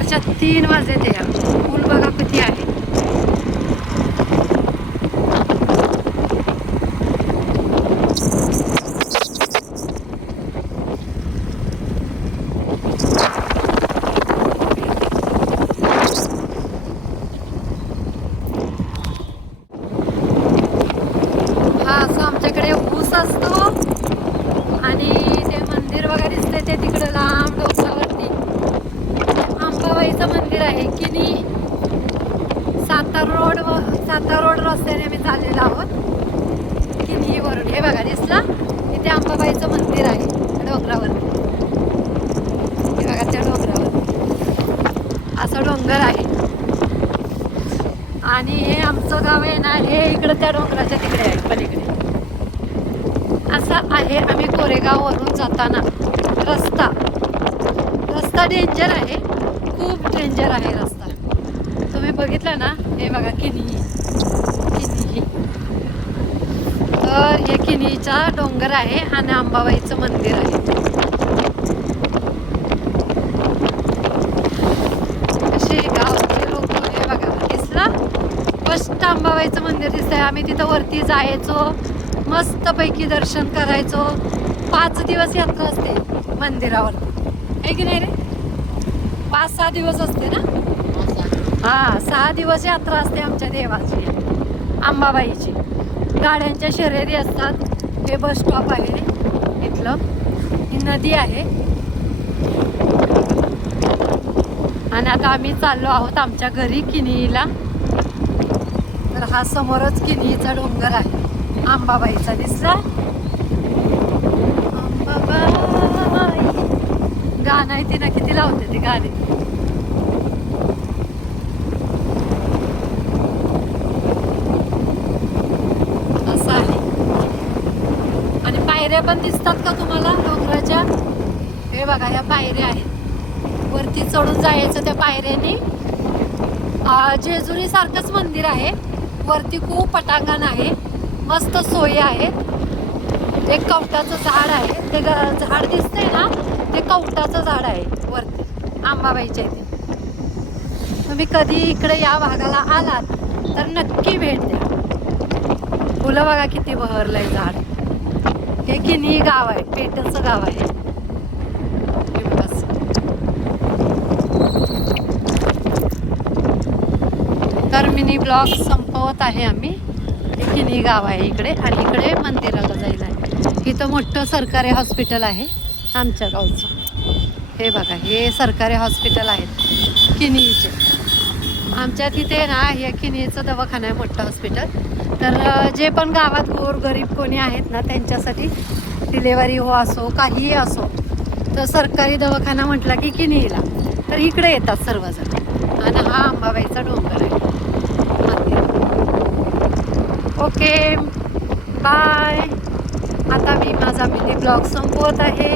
दुपारच्या 3 वाजले ते ऊन बघा किती आहे. हा असं आमच्याकडे ऊस असतो आणि ते मंदिर वगैरे दिसते ते तिकडे लांब डोंगरावरती अंबाबाईचं मंदिर आहे. किनी सातारा रोड रस्त्याने आम्ही चाललेलो आहोत किनीवरून. हे बघा दिसला इथे अंबाबाईचं मंदिर आहे डोंगरावर. हे बघा त्या डोंगरावर असं डोंगर आहे आणि हे आमचं गाव आहे ना, हे इकडं त्या डोंगराच्या तिकडे आहे पलीकडे. असं आहे. आम्ही कोरेगाववरून जाताना रस्ता डेंजर आहे, खूप डेंजर आहे रस्ता. तुम्ही बघितलं ना, हे बघा किनी. तर हे किनीचा डोंगर आहे आणि अंबाबाईचं मंदिर आहे. असे गावचे लोक. हे बघा दिसलं फर्स्ट अंबाबाईचं मंदिर दिसतंय. आम्ही तिथं वरती जायचो, मस्तपैकी दर्शन करायचो. 5 दिवस यात्रा असते मंदिरावरती, आहे की नाही रे? 5-6 दिवस असते ना? हा 6 दिवस यात्रा असते आमच्या देवाची, अंबाबाईची. गाड्यांच्या शर्यती असतात. हे बस स्टॉप आहे इथलं. ही नदी आहे आणि आता आम्ही चाललो आहोत आमच्या घरी किनीला. तर हा समोरच किनीचा डोंगर आहे अंबाबाईचा. दिसला अंबाबाई गाणं आहे. तिनं किती लावते ते गाणे. असं आहे. आणि पायऱ्या पण दिसतात का तुम्हाला डोंगराच्या? हे बघा ह्या पायऱ्या आहेत, वरती चढून जायचं त्या पायऱ्याने. जेजुरी सारखंच मंदिर आहे. वरती खूप पटांगण आहे, मस्त सोयी आहेत. एक कवटाचं झाड आहे, ते झाड दिसतंय ना, ते कवटाचं झाड आहे वरती अंबाबाईच्या इथे. तुम्ही कधी इकडे या भागाला आलात तर नक्की भेट द्या. फुलं बघा किती बहरलंय झाड. हे किनी गाव आहे, पेटचं गाव आहे. तर मिनी ब्लॉग संपवत आहे आम्ही. हे किनी गाव आहे इकडे आणि इकडे मंदिराला जायला आहे. इथं मोठं सरकारी हॉस्पिटल आहे आमच्या गावचं. हे बघा हे सरकारी हॉस्पिटल आहेत किनीचे. आमच्या तिथे ना हे किनीचं दवाखाना आहे, मोठं हॉस्पिटल. तर जे पण गावात गोरगरीब कोणी आहेत ना, त्यांच्यासाठी डिलेवरी हो असो काहीही असो, तर सरकारी दवाखाना म्हटला की किनीला तर इकडे येतात सर्वजण. आणि हा अंबाबाईचा डोंगर आहे मंदिर. Okay bye. आता मी माझा मिनी ब्लॉग संपवत आहे.